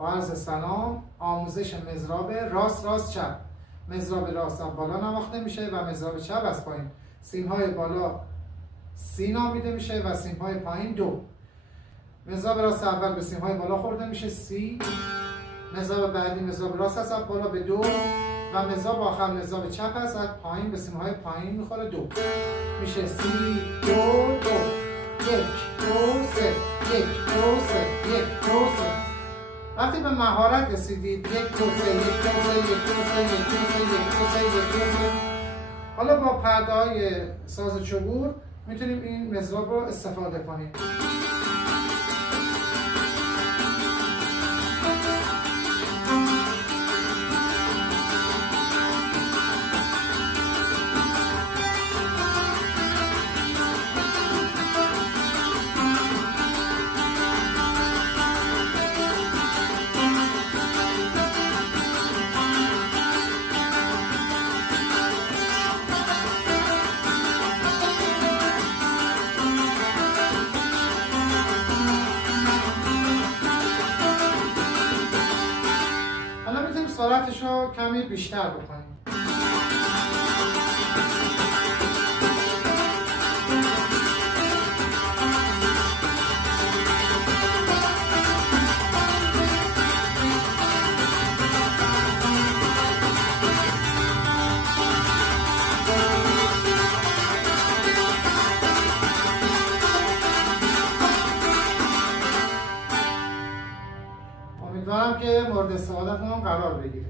با عرض سلام. آموزش مضراب راست راست چپ. مضراب راست از بالا نواخته میشه و مضراب چپ از پایین. سیم‌های بالا سی نامیده میشه و سیم‌های پایین دو. مضراب راست اول به سیم‌های بالا خورده میشه سی. مضراب بعدی مضراب راست از بالا به دو و مضراب آخر مضراب چپ است از پایین به سیم‌های پایین میخوره دو. میشه سی دو دو. یک دو سه. یک دو سه. یک دو سه. وقتی به مهارت رسیدید یک دو سه. یک دو سه. یک دو سه. یک دو سه. یک دو سه. یک دو سه. حالا با پرده‌های ساز چوبور میتونیم این مضراب رو استفاده کنیم. سرعتش رو کمی بیشتر بکنیم. امیدوارم که مورد استفادهتون قرار بگیره.